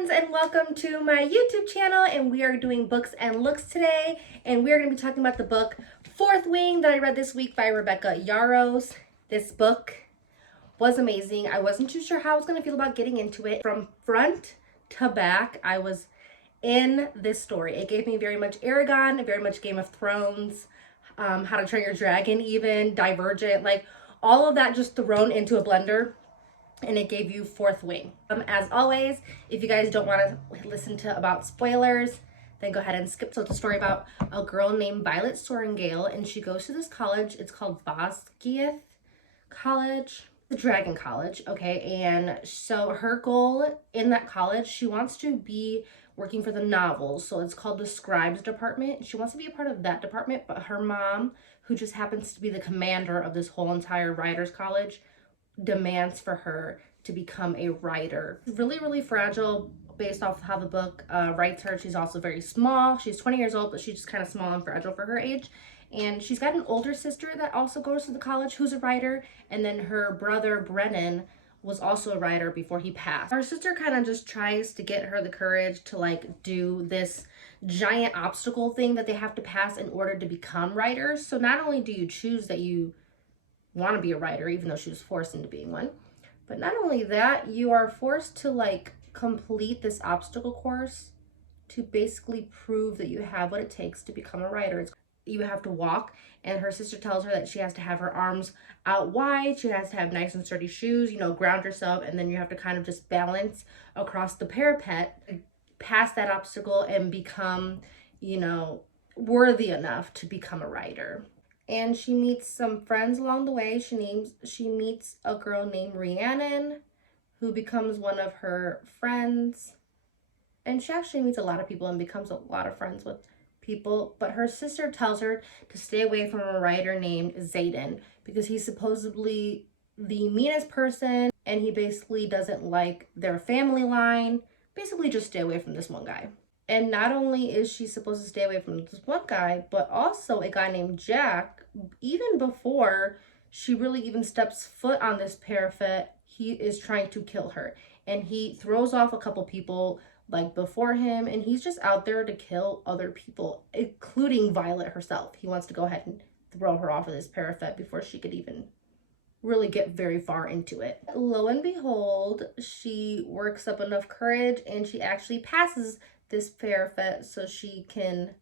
friends, and welcome to my YouTube channel. And we are doing books and looks today, and we are going to be talking about the book Fourth Wing that I read this week by Rebecca Yarros. This book was amazing. I wasn't too sure how I was going to feel about getting into it. From front to back, I was in this story. It gave me very much Aragon, very much Game of Thrones, How to Train Your Dragon, even Divergent, like all of that just thrown into a blender, and it gave you Fourth Wing. As always, if you guys don't want to listen to about spoilers, then go ahead and skip. So it's a story about a girl named Violet Sorrengail, and she goes to this college. It's called Vosgieth College, the Dragon College, okay? And so her goal in that college, she wants to be working for the novels. So it's called the Scribes Department. She wants to be a part of that department, but her mom, who just happens to be the commander of this whole entire writers college, demands for her to become a writer. Really, really fragile based off of how the book writes her. She's also very small. She's 20 years old, but she's just kind of small and fragile for her age. And she's got an older sister that also goes to the college who's a writer. And then her brother, Brennan, was also a writer before he passed. Her sister kind of just tries to get her the courage to like do this giant obstacle thing that they have to pass in order to become writers. So not only do you choose that you want to be a writer, even though she was forced into being one, but not only that, you are forced to like complete this obstacle course to basically prove that you have what it takes to become a writer. You have to walk, and her sister tells her that she has to have her arms out wide, she has to have nice and sturdy shoes, you know, ground yourself, and then you have to kind of just balance across the parapet, pass that obstacle, and become, you know, worthy enough to become a writer. And she meets some friends along the way. She meets a girl named Rhiannon, who becomes one of her friends. And she actually meets a lot of people and becomes a lot of friends with people. But her sister tells her to stay away from a writer named Xaden, because he's supposedly the meanest person, and he basically doesn't like their family line. Basically, just stay away from this one guy. And not only is she supposed to stay away from this one guy, but also a guy named Jack. Even before she really even steps foot on this parapet, he is trying to kill her. And he throws off a couple people like before him, and he's just out there to kill other people, including Violet herself. He wants to go ahead and throw her off of this parapet before she could even really get very far into it. Lo and behold, she works up enough courage and she actually passes this parapet so she can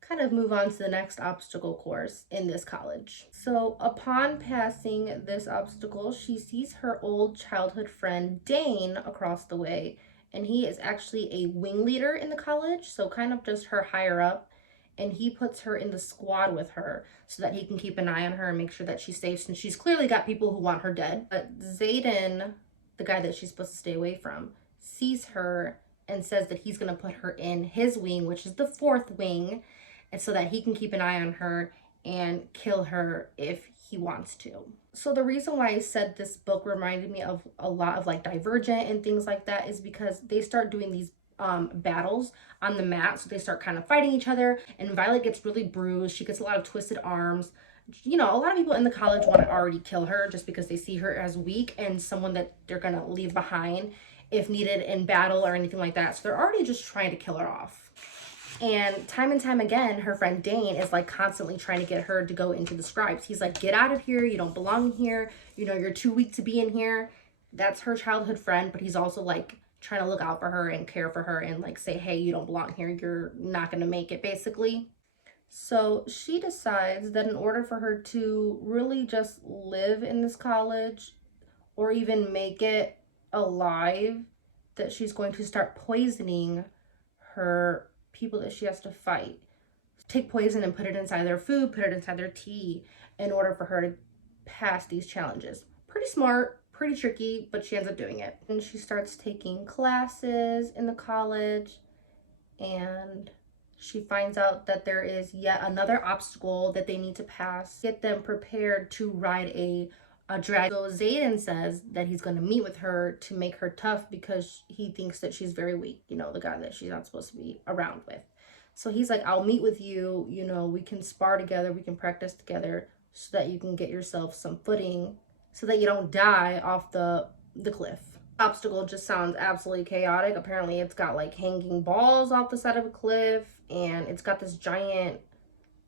kind of move on to the next obstacle course in this college. So upon passing this obstacle, she sees her old childhood friend Dane across the way, and he is actually a wing leader in the college, so kind of just her higher up, and he puts her in the squad with her so that he can keep an eye on her and make sure that she's safe, since she's clearly got people who want her dead. But Xaden, the guy that she's supposed to stay away from, sees her and says that he's going to put her in his wing, which is the Fourth Wing, and so that he can keep an eye on her and kill her if he wants to. So the reason why I said this book reminded me of a lot of like Divergent and things like that is because they start doing these battles on the mat. So they start kind of fighting each other, and Violet gets really bruised. She gets a lot of twisted arms. You know, a lot of people in the college want to already kill her just because they see her as weak and someone that they're going to leave behind if needed in battle or anything like that. So they're already just trying to kill her off. And time again, her friend Dane is like constantly trying to get her to go into the scribes. He's like, get out of here. You don't belong here. You know, you're too weak to be in here. That's her childhood friend, but he's also like trying to look out for her and care for her and like say, hey, you don't belong here. You're not going to make it, basically. So she decides that in order for her to really just live in this college or even make it alive, that she's going to start poisoning her people that she has to fight. Take poison and put it inside their food, put it inside their tea in order for her to pass these challenges. Pretty smart, pretty tricky, but she ends up doing it. And she starts taking classes in the college, and she finds out that there is yet another obstacle that they need to pass, get them prepared to ride a drag. So Xaden says that he's going to meet with her to make her tough because he thinks that she's very weak, you know, the guy that she's not supposed to be around with. So he's like, I'll meet with you, you know, we can spar together, we can practice together so that you can get yourself some footing so that you don't die off the cliff. Obstacle just sounds absolutely chaotic. Apparently it's got like hanging balls off the side of a cliff, and it's got this giant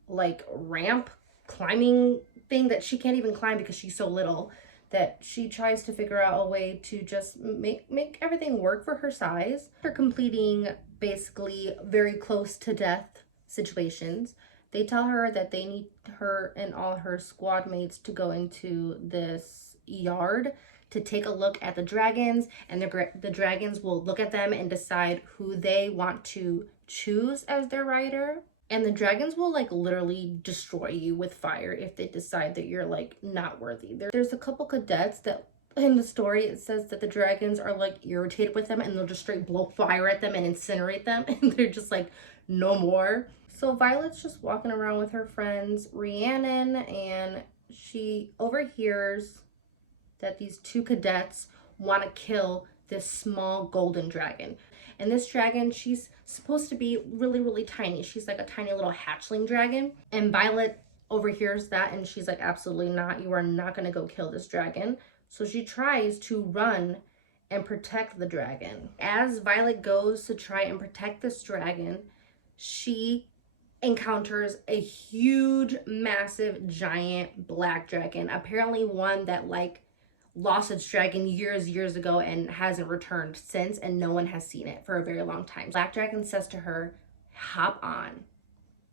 like ramp climbing thing that she can't even climb because she's so little, that she tries to figure out a way to just make everything work for her size. For completing basically very close to death situations, they tell her that they need her and all her squad mates to go into this yard to take a look at the dragons, and the dragons will look at them and decide who they want to choose as their rider. And the dragons will like literally destroy you with fire if they decide that you're like not worthy. There's a couple cadets that in the story it says that the dragons are like irritated with them and they'll just straight blow fire at them and incinerate them, and they're just like no more. So Violet's just walking around with her friends Rhiannon, and she overhears that these two cadets want to kill this small golden dragon. And this dragon, she's supposed to be really, really tiny. She's like a tiny little hatchling dragon. And Violet overhears that and she's like, absolutely not. You are not going to go kill this dragon. So she tries to run and protect the dragon. As Violet goes to try and protect this dragon, she encounters a huge, massive, giant black dragon. Apparently one that like lost its dragon years ago and hasn't returned since, and no one has seen it for a very long time. Black Dragon says to her, hop on.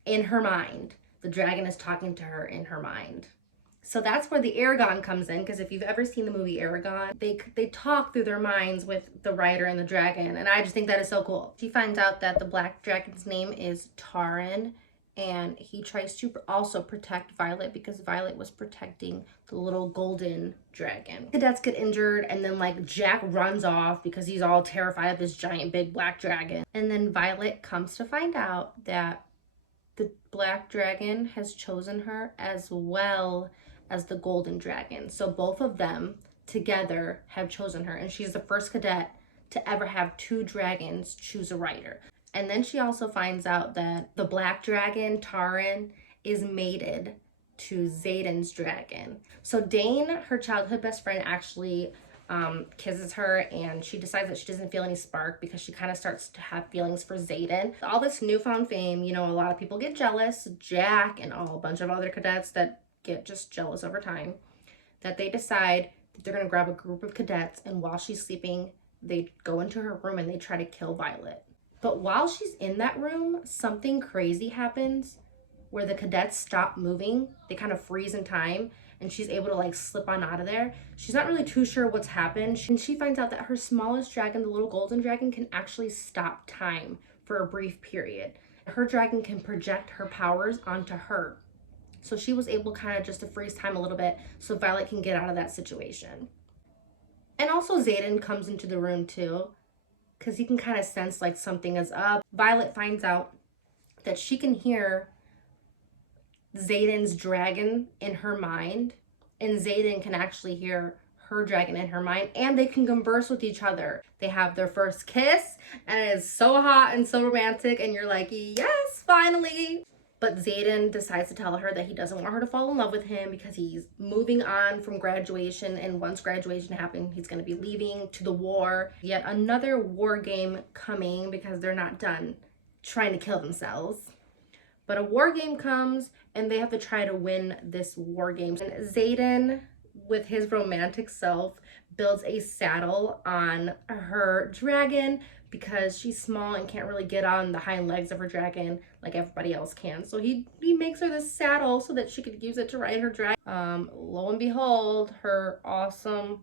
In her mind, the dragon is talking to her in her mind. So that's where the Aragon comes in, because if you've ever seen the movie Aragon, they talk through their minds with the rider and the dragon, and I just think that is so cool. She finds out that the black dragon's name is Taran, and he tries to also protect Violet because Violet was protecting the little golden dragon. Cadets get injured, and then like Jack runs off because he's all terrified of this giant big black dragon. And then Violet comes to find out that the black dragon has chosen her as well as the golden dragon. So both of them together have chosen her, and she's the first cadet to ever have two dragons choose a rider. And then she also finds out that the black dragon, Taran, is mated to Xaden's dragon. So Dane, her childhood best friend, actually kisses her, and she decides that she doesn't feel any spark because she kind of starts to have feelings for Xaden. All this newfound fame, you know, a lot of people get jealous. Jack and a bunch of other cadets that get just jealous over time, that they decide that they're going to grab a group of cadets, and while she's sleeping, they go into her room and they try to kill Violet. But while she's in that room, something crazy happens where the cadets stop moving. They kind of freeze in time, and she's able to like slip on out of there. She's not really too sure what's happened. And she finds out that her smallest dragon, the little golden dragon, can actually stop time for a brief period. Her dragon can project her powers onto her. So she was able kind of just to freeze time a little bit so Violet can get out of that situation. And also Xaden comes into the room too, because he can kind of sense like something is up. Violet finds out that she can hear Xaden's dragon in her mind, and Xaden can actually hear her dragon in her mind, and they can converse with each other. They have their first kiss, and it is so hot and so romantic, and you're like, yes, finally. But Xaden decides to tell her that he doesn't want her to fall in love with him because he's moving on from graduation, and once graduation happens, he's going to be leaving to the war. Yet another war game coming because they're not done trying to kill themselves. But a war game comes, and they have to try to win this war game. And Xaden, with his romantic self, builds a saddle on her dragon because she's small and can't really get on the hind legs of her dragon like everybody else can. So he makes her this saddle so that she could use it to ride her dragon. Lo and behold, her awesome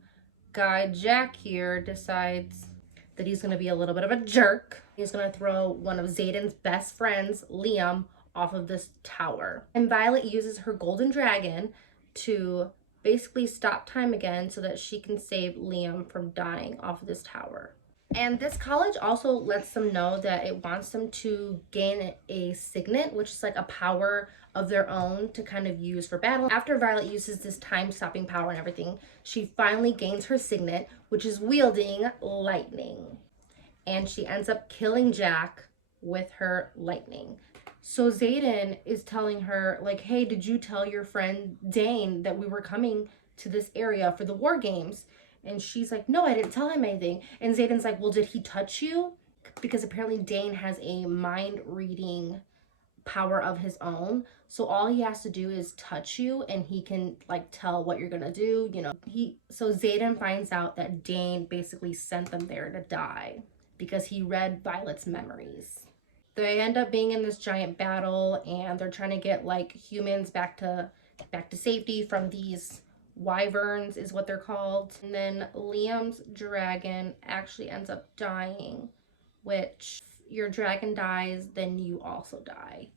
guy Jack here decides that he's going to be a little bit of a jerk. He's going to throw one of Xaden's best friends, Liam, off of this tower. And Violet uses her golden dragon to basically stop time again so that she can save Liam from dying off of this tower. And this college also lets them know that it wants them to gain a signet, which is like a power of their own to kind of use for battle. After Violet uses this time-stopping power and everything, she finally gains her signet, which is wielding lightning. And she ends up killing Jack with her lightning. So Xaden is telling her, like, hey, did you tell your friend Dane that we were coming to this area for the war games? And she's like, no, I didn't tell him anything. And Xaden's like, well, did he touch you? Because apparently Dane has a mind reading power of his own. So all he has to do is touch you and he can like tell what you're gonna do, you know. So Xaden finds out that Dane basically sent them there to die because he read Violet's memories. They end up being in this giant battle and they're trying to get like humans back to safety from these wyverns is what they're called. And then Liam's dragon actually ends up dying, which your dragon dies, then you also die,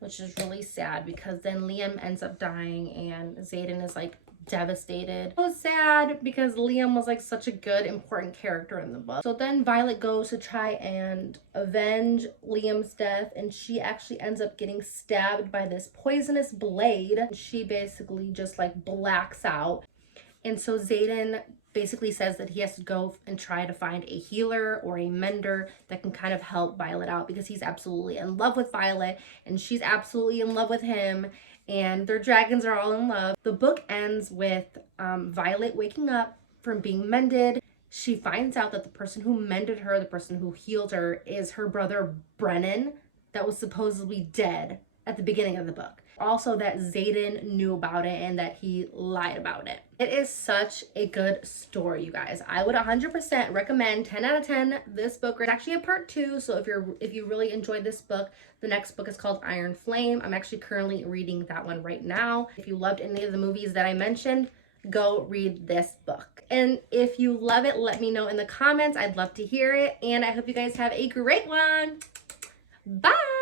which is really sad because then Liam ends up dying and Xaden is like devastated. It was sad because Liam was like such a good, important character in the book. So then Violet goes to try and avenge Liam's death and she actually ends up getting stabbed by this poisonous blade. She basically just like blacks out. And so Xaden basically says that he has to go and try to find a healer or a mender that can kind of help Violet out because he's absolutely in love with Violet and she's absolutely in love with him and their dragons are all in love. The book ends with Violet waking up from being mended. She finds out that the person who mended her, the person who healed her, is her brother Brennan that was supposedly dead at the beginning of the book. Also that Xaden knew about it and that he lied about it. It is such a good story, you guys. I would 100% recommend 10 out of 10 this book. It's actually a part 2, so if you really enjoyed this book, the next book is called Iron Flame. I'm actually currently reading that one right now. If you loved any of the movies that I mentioned, go read this book. And if you love it, let me know in the comments. I'd love to hear it. And I hope you guys have a great one. Bye!